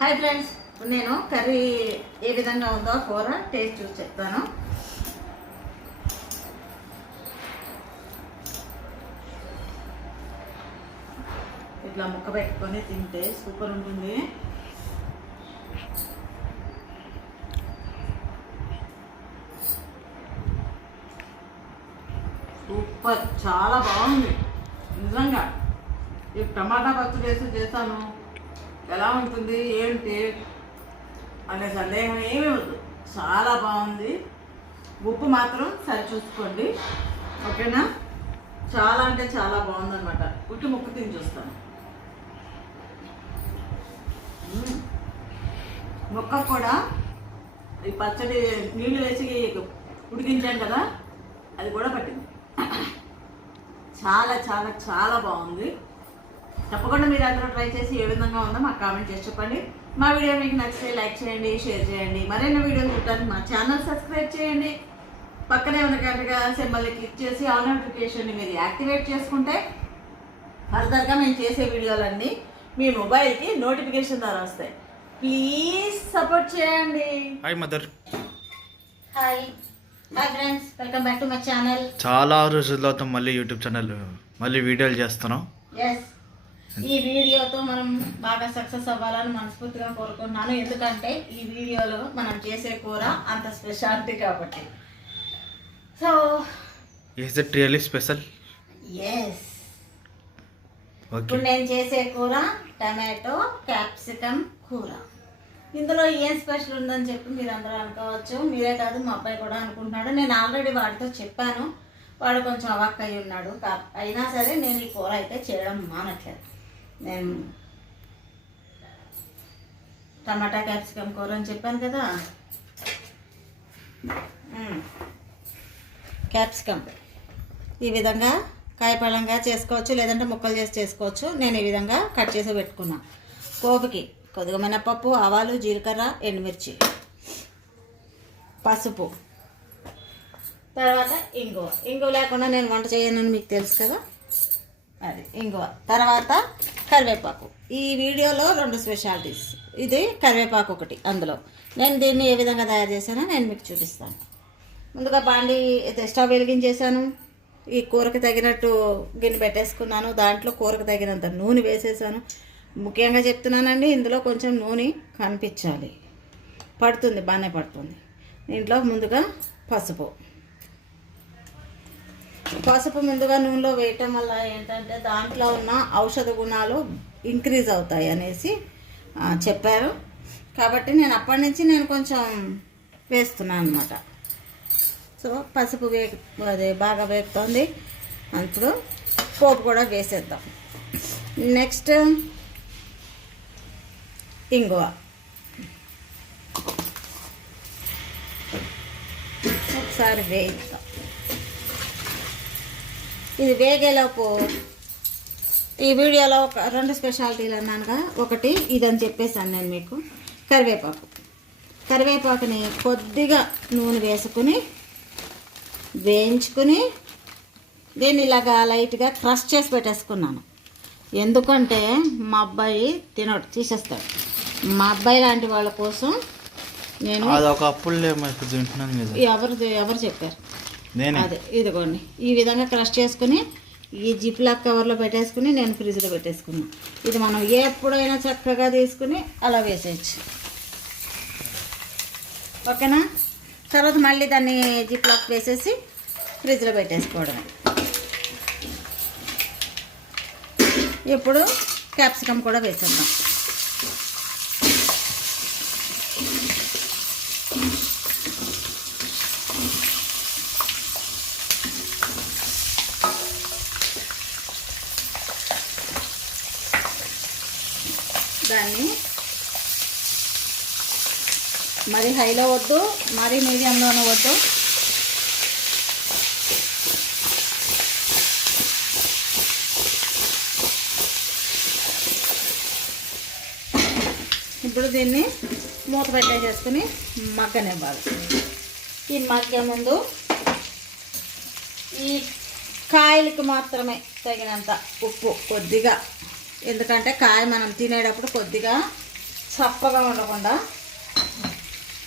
Hi friends నేను curry ఏ విధంగా ఉందో కూర టేస్ట్ చూసి చెప్తాను. ఇట్లా ముక్క పెట్టుకొని తింటే సూపర్ ఉంటుంది. సూపర్ చాలా బాగుంది. నిజంగా. ఈ టమాటా పచ్చడి వేసి చేస్తాను. ఎలా ఉంటుంది ఏంటి అనే సందేహం ఏమీ వద్దు చాలా బాగుంది. ఉప్పు మాత్రం సరి చూసుకోండి ఓకేనా? చాలా అంటే చాలా బాగుందన్నమాట. ఉట్టి ముక్కు తిని చూస్తాను. ముక్క కూడా ఈ పచ్చడి నీళ్ళు వేసి ఉడికించాను కదా అది కూడా పట్టింది. చాలా చాలా చాలా బాగుంది. తప్పకుండా మీరు అందరూ ట్రై చేసి ఏ విధంగా ఉందో మాకు కామెంట్ చేసి చెప్పండి. మా వీడియో మీకు నచ్చితే లైక్ చేయండి షేర్ చేయండి. మరిన్ని వీడియోలు చూడడానికి మా ఛానల్ సబ్స్క్రైబ్ చేయండి. పక్కనే ఉన్న గంటగా సింబల్ని క్లిక్ చేసి ఆల్ నోటిఫికేషన్ని మీరు యాక్టివేట్ చేసుకుంటే ఫర్దర్గా మేము చేసే వీడియోలన్నీ మీ మొబైల్కి నోటిఫికేషన్ ద్వారా వస్తాయి. ప్లీజ్ సపోర్ట్ చేయండి. Hi mother hi hi friends welcome back to my channel చాలా రోజుల తర్వాత మళ్ళీ యూట్యూబ్ ఛానల్ మళ్ళీ వీడియోలు చేస్తున్నాం. ఎస్ ఈ వీడియోతో మనం బాగా సక్సెస్ అవ్వాలని మనస్ఫూర్తిగా కోరుకుంటున్నాను. ఎందుకంటే ఈ వీడియోలో మనం చేసే కూర అంత స్పెషాలిటీ కాబట్టి. So it really special yes ఇప్పుడు నేను చేసే కూర టమాటో క్యాప్సికమ్ కూర. ఇందులో ఏం స్పెషల్ ఉందని చెప్పి మీరు అందరూ అనుకోవచ్చు. మీరే కాదు మా అబ్బాయి కూడా అనుకుంటున్నాడు. నేను ఆల్రెడీ వాడితో చెప్పాను. వాడు కొంచెం అవాక్ అయి ఉన్నాడు అయినా సరే నేను ఈ కూర అయితే చేయడం మానట్లేదు. నేను టమాటా క్యాప్సికమ్ కూర అని చెప్పాను కదా. క్యాప్సికమ్. ఈ విధంగా కాయపళ్ళంగా చేసుకోవచ్చు లేదంటే ముక్కలు చేసి చేసుకోవచ్చు. నేను ఈ విధంగా కట్ చేసి పెట్టుకున్నా. పోపుకి కొద్దిగా మినపప్పు ఆవాలు జీలకర్ర ఎండుమిర్చి పసుపు. తర్వాత ఇంగువ. ఇంగువ లేకుండా నేను వంట చేయనని మీకు తెలుసు కదా? అది ఇంగువ. తర్వాత కరివేపాకు. ఈ వీడియోలో రెండు స్పెషాలిటీస్. ఇది కరివేపాకు ఒకటి అందులో. నేను దీన్ని ఏ విధంగా తయారు చేశానో నేను మీకు చూపిస్తాను. ముందుగా బాండి అయితే స్టవ్ వెలిగించేసాను ఈ కూరకు తగినట్టు గిన్నె పెట్టేసుకున్నాను. దాంట్లో కూరకు తగినంత నూనె వేసేసాను ముఖ్యంగా చెప్తున్నానండి ఇందులో కొంచెం నూనె కనిపించాలి. పడుతుంది బాగానే పడుతుంది. దీంట్లో ముందుగా పసుపు. పసుపు ముందుగా నూనెలో వేయటం వల్ల ఏంటంటే దాంట్లో ఉన్న ఔషధ గుణాలు ఇంక్రీజ్ అవుతాయి అనేసి చెప్పారు. కాబట్టి నేను అప్పటి నుంచి నేను కొంచెం వేస్తున్నాను అనమాట సో పసుపు వే అదే బాగా వేగుతుంది ఇప్పుడు పోపు కూడా వేసేద్దాం. నెక్స్ట్ ఇంగువ. ఒకసారి వేయిద్దాం. ఇది వేగేలోపు. ఈ వీడియోలో ఒక రెండు స్పెషాలిటీలు అన్నానుగా. ఒకటి ఇదని చెప్పేసాను నేను మీకు కరివేపాకు. కరివేపాకుని కొద్దిగా నూనె వేసుకుని వేయించుకుని దీన్ని ఇలాగా లైట్గా క్రష్ చేసి పెట్టేసుకున్నాను. ఎందుకంటే మా అబ్బాయి తినడు తీసేస్తాడు. మా అబ్బాయి లాంటి వాళ్ళ కోసం నేను ఎవరు ఎవరు చెప్పారు? అదే ఇదిగోండి. ఈ విధంగా క్రష్ చేసుకుని ఈ జిప్ లాక్ కవర్లో పెట్టేసుకుని నేను ఫ్రిడ్జ్లో పెట్టేసుకున్నాను ఇది మనం ఎప్పుడైనా చక్కగా తీసుకుని అలా వేసేయచ్చు. ఓకేనా? తర్వాత మళ్ళీ దాన్ని జిప్ లాక్ వేసేసి ఫ్రిడ్జ్లో పెట్టేసుకోవడం ఇప్పుడు క్యాప్సికమ్ కూడా వేసేద్దాం. దాన్ని మరి హైలో వద్దు మరి మీడియంలోనూ వద్దు. ఇప్పుడు దీన్ని మూత పెట్టేసేసుకుని మగ్గనివ్వాలి. ఈ మగ్గే ముందు ఈ కాయలకు మాత్రమే తగినంత ఉప్పు కొద్దిగా ఎందుకంటే కాయ మనం తినేటప్పుడు కొద్దిగా చప్పగా ఉండకుండా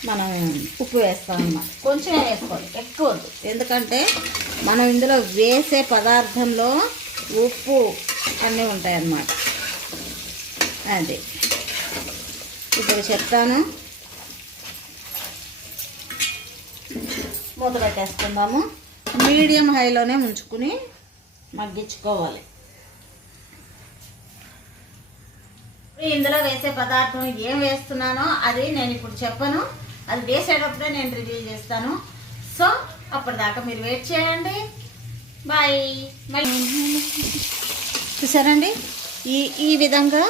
మనం ఉప్పు వేస్తాం అన్నమాట. కొంచెమే వేసుకోవాలి ఎక్కువ వద్దు. ఎందుకంటే మనం ఇందులో వేసే పదార్థంలో ఉప్పు అన్నీ ఉంటాయి అన్నమాట. అది. ఇప్పుడు చెప్తాను. మూత పెట్టేసుకుందాము. మీడియం హైలోనే ఉంచుకుని మగ్గించుకోవాలి. ఇందులో వేసే పదార్థం ఏం వేస్తున్నానో అది నేను ఇప్పుడు చెప్పను. అది వేసేటప్పుడే నేను రివ్యూ చేస్తాను. సో అప్పటిదాకా మీరు వెయిట్ చేయండి. బాయ్ చూసారండి? ఈ ఈ విధంగా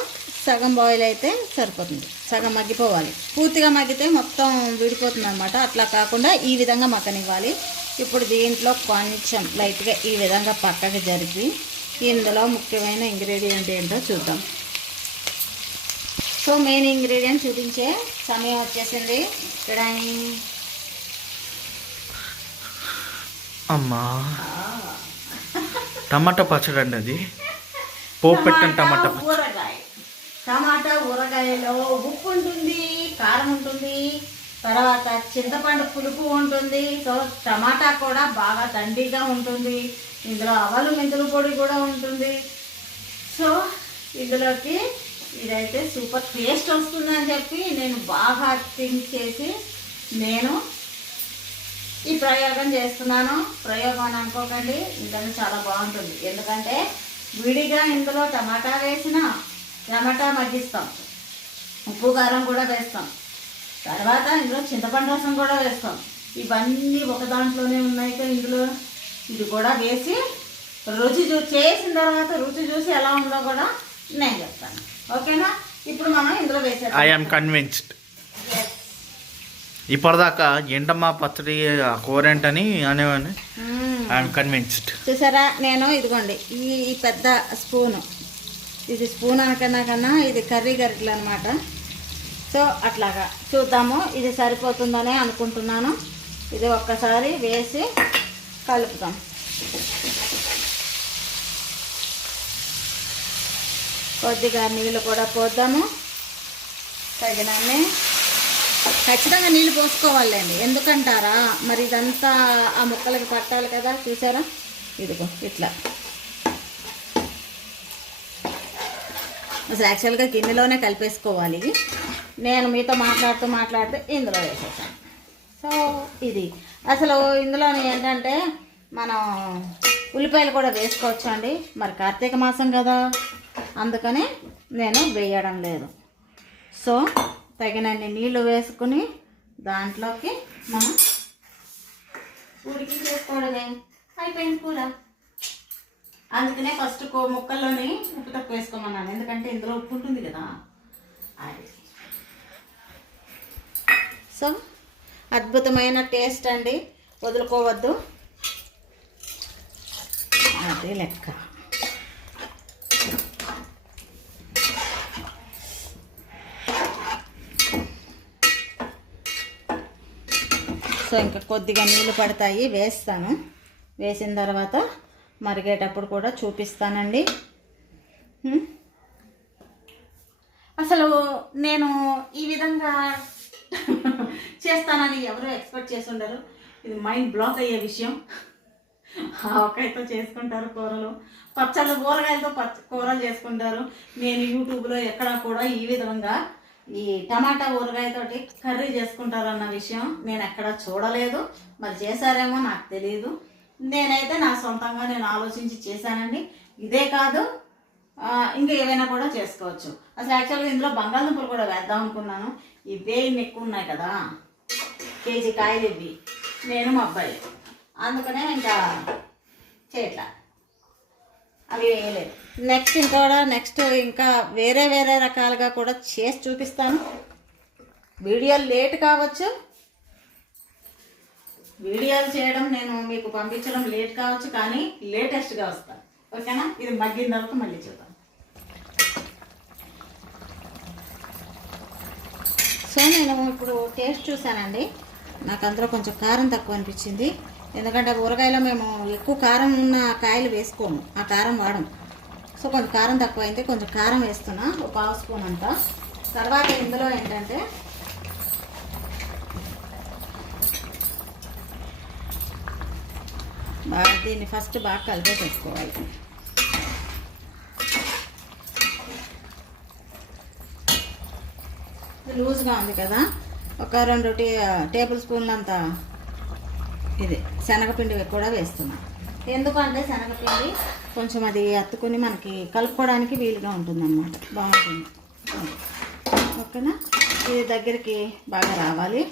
సగం బాయిల్ అయితే సరిపోతుంది. సగం మగ్గిపోవాలి. పూర్తిగా మగ్గితే మొత్తం విడిపోతుంది అనమాట అట్లా కాకుండా ఈ విధంగా మగ్గనివ్వాలి. ఇప్పుడు దీంట్లో కొంచెం లైట్గా ఈ విధంగా పక్కకి జరిపి ఇందులో ముఖ్యమైన ఇంగ్రీడియంట్ ఏంటో చూద్దాం. సో మెయిన్ ఇంగ్రీడియంట్ చూపించే సమయం వచ్చేసింది. ఇక్కడ అమ్మా. టమాటా పచ్చడి అండి అది. పోపు టమాటా ఊరగాయ. టమాటా ఊరగాయలో ఉప్పు ఉంటుంది కారం ఉంటుంది తర్వాత చింతపండు పులుపు ఉంటుంది. సో టమాటా కూడా బాగా దండిగా ఉంటుంది. ఇందులో అవలు మెంతుల పొడి కూడా ఉంటుంది. సో ఇందులోకి ఇదైతే సూపర్ టేస్ట్ వస్తుందని చెప్పి నేను బాగా థింక్ చేసి నేను ఈ ప్రయోగం చేస్తున్నాను. ప్రయోగం అని అనుకోకండి ఇందులో చాలా బాగుంటుంది. ఎందుకంటే విడిగా ఇందులో టమాటా వేసిన టమాటా మగ్గిస్తాం. ఉప్పు కారం కూడా వేస్తాం. తర్వాత ఇందులో చింతపండు రసం కూడా వేస్తాం. ఇవన్నీ ఒక దాంట్లోనే ఉన్నాయి కదా ఇందులో. ఇది కూడా వేసి రుచి చూ చేసిన తర్వాత రుచి చూసి ఎలా ఉందో కూడా నేను చెప్తాను. ఓకేనా? ఇప్పుడు మనం ఇందులో ఐ వేసేద్దాం ఆమ్ కన్విన్స్డ్ ఇప్పటిదాకా ఏంటమ్మా పచ్చడి ఆ కూర ఏంటని అనేవాడిని. ఐఎమ్ కన్విన్స్డ్ చూసారా? నేను ఇదిగోండి ఈ ఈ పెద్ద స్పూను. ఇది స్పూన్ అనకన్నా కన్నా ఇది కర్రీ గరిటలు అనమాట సో అట్లాగా చూద్దాము ఇది సరిపోతుందనే అనుకుంటున్నాను. ఇది ఒక్కసారి వేసి కలుపుతాం. కొద్దిగా నీళ్ళు కూడా పోద్దాము. తగినన్ని. ఖచ్చితంగా నీళ్ళు పోసుకోవాలండి. ఎందుకంటారా? మరి ఇదంతా ఆ ముక్కలకి పట్టాలి కదా? చూసారా? ఇదిగో ఇట్లా. అసలు యాక్చువల్గా గిన్నెలోనే కలిపేసుకోవాలి నేను మీతో మాట్లాడుతూ మాట్లాడుతూ ఇందులో వేసేసాను. సో ఇది. అసలు ఇందులో ఏంటంటే మనం ఉల్లిపాయలు కూడా వేసుకోవచ్చు అండి మరి కార్తీక మాసం కదా. అందుకని నేను వేయడం లేదు. సో తగినన్ని నీళ్ళు వేసుకుని దాంట్లోకి మనం ఉడికి చేసుకోవడమే. అయిపోయింది కూర. అందుకనే ఫస్ట్ కో ముక్కల్లోని ఉప్పు తక్కువ వేసుకోమన్నాను. ఎందుకంటే ఇందులో ఉప్పు ఉంటుంది కదా. అది. సో అద్భుతమైన టేస్ట్ అండి. వదులుకోవద్దు. అదే లెక్క. సో ఇంకా కొద్దిగా నీళ్ళు పడతాయి వేస్తాను. వేసిన తర్వాత మరిగేటప్పుడు కూడా చూపిస్తానండి. అసలు నేను ఈ విధంగా చేస్తానని ఎవరు ఎక్స్పెక్ట్ చేసి ఉండరు. ఇది మైండ్ బ్లాక్ అయ్యే విషయం. ఆవకాయతో చేసుకుంటారు కూరలు. పచ్చళ్ళు కూరగాయలతో పచ్చ కూరలు చేసుకుంటారు. నేను యూట్యూబ్లో ఎక్కడా కూడా ఈ విధంగా ఈ టమాటా ఊరగాయతోటి కర్రీ చేసుకుంటారన్న విషయం నేను ఎక్కడ చూడలేదు. మరి చేశారేమో నాకు తెలియదు నేనైతే నా సొంతంగా నేను ఆలోచించి చేశానండి. ఇదే కాదు ఇంకా ఏవైనా కూడా చేసుకోవచ్చు. అసలు యాక్చువల్గా ఇందులో బంగాళదుంపలు కూడా వేద్దాం అనుకున్నాను. ఇవే ఇన్ని ఎక్కువ ఉన్నాయి కదా. కేజీ కాయలు ఇవి నేను మా అబ్బాయి. అందుకనే ఇంకా చేయట్లా. అవి వేయలేదు. నెక్స్ట్ ఇంకా కూడా నెక్స్ట్ ఇంకా వేరే వేరే రకాలుగా కూడా చేసి చూపిస్తాను. వీడియోలు లేట్ కావచ్చు. వీడియోలు చేయడం నేను మీకు పంపించడం లేట్ కావచ్చు కానీ లేటెస్ట్గా వస్తాను ఓకేనా? ఇది మగ్గిన తర్వాత మళ్ళీ చూద్దాం. సో నేను ఇప్పుడు టేస్ట్ చూసానండి నాకు అందులో కొంచెం కారం తక్కువ అనిపించింది. ఎందుకంటే ఊరగాయలో మేము ఎక్కువ కారం ఉన్న కాయలు వేసుకోము ఆ కారం వాడము. సో కొంచెం కారం తక్కువ కొంచెం కారం వేస్తున్నా ఒక పావు స్పూన్ అంతా. తర్వాత ఇందులో ఏంటంటే బాగా దీన్ని ఫస్ట్ బాగా కలిపేసేసుకోవాలి లూజ్గా ఉంది కదా ఒక రెండు టే టేబుల్ స్పూన్లంత ఇది శనగపిండి కూడా వేస్తున్నాం. ఎందుకంటే శనగపిండి కొంచెం అది అత్తుకుని మనకి కలుపుకోవడానికి వీలుగా ఉంటుంది అన్నమాట బాగుంటుంది. ఓకేనా? ఇది దగ్గరికి బాగా రావాలి.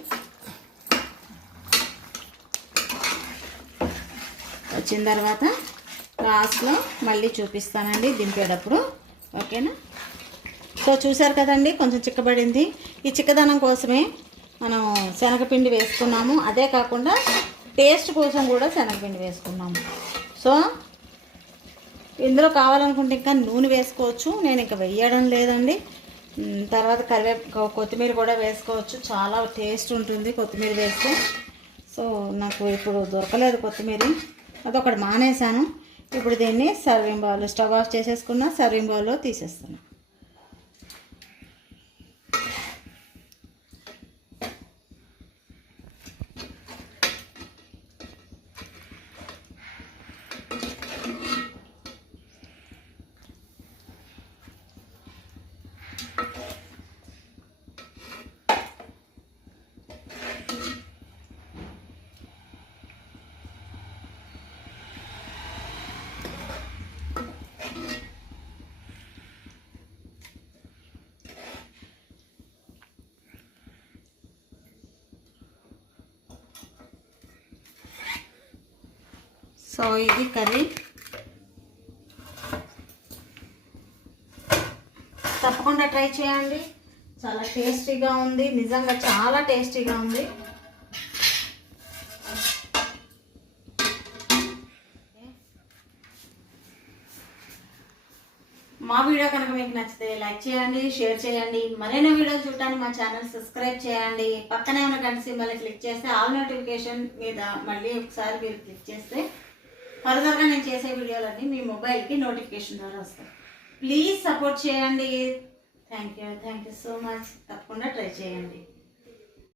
వచ్చిన తర్వాత లాస్ట్లో మళ్ళీ చూపిస్తానండి దింపేటప్పుడు. ఓకేనా? సో చూసారు కదండి కొంచెం చిక్కబడింది. ఈ చిక్కదనం కోసమే మనం శనగపిండి వేసుకున్నాము అదే కాకుండా టేస్ట్ కోసం కూడా శనగపిండి వేసుకున్నాము సో ఇందులో కావాలనుకుంటే ఇంకా నూనె వేసుకోవచ్చు. నేను ఇంకా వెయ్యడం లేదండి. తర్వాత కరివే కొత్తిమీర కూడా వేసుకోవచ్చు. చాలా టేస్ట్ ఉంటుంది కొత్తిమీర వేస్తే. సో నాకు ఇప్పుడు దొరకలేదు కొత్తిమీర. అదొకటి మానేశాను. ఇప్పుడు దీన్ని సర్వింగ్ బౌల్ స్టవ్ ఆఫ్ చేసేసుకున్న సర్వింగ్ బౌల్లో తీసేస్తున్నాను సో ఇది కర్రీ. తప్పకుండా ట్రై చేయండి. చాలా టేస్టీగా ఉంది. నిజంగా చాలా టేస్టీగా ఉంది. మా వీడియో కనుక మీకు నచ్చితే లైక్ చేయండి షేర్ చేయండి. మరిన్ని వీడియోలు చూడటానికి మా ఛానల్ సబ్స్క్రైబ్ చేయండి. పక్కనే ఉన్న గంట సింబల్ని క్లిక్ చేస్తే ఆల్ నోటిఫికేషన్ మీద మళ్ళీ ఒకసారి మీరు క్లిక్ చేస్తే ఫర్దర్గా నేను చేసే వీడియోలన్నీ మీ మొబైల్కి నోటిఫికేషన్ ద్వారా వస్తాయి. ప్లీజ్ సపోర్ట్ చేయండి. Thank you. Thank you so much. తప్పకుండా ట్రై చేయండి.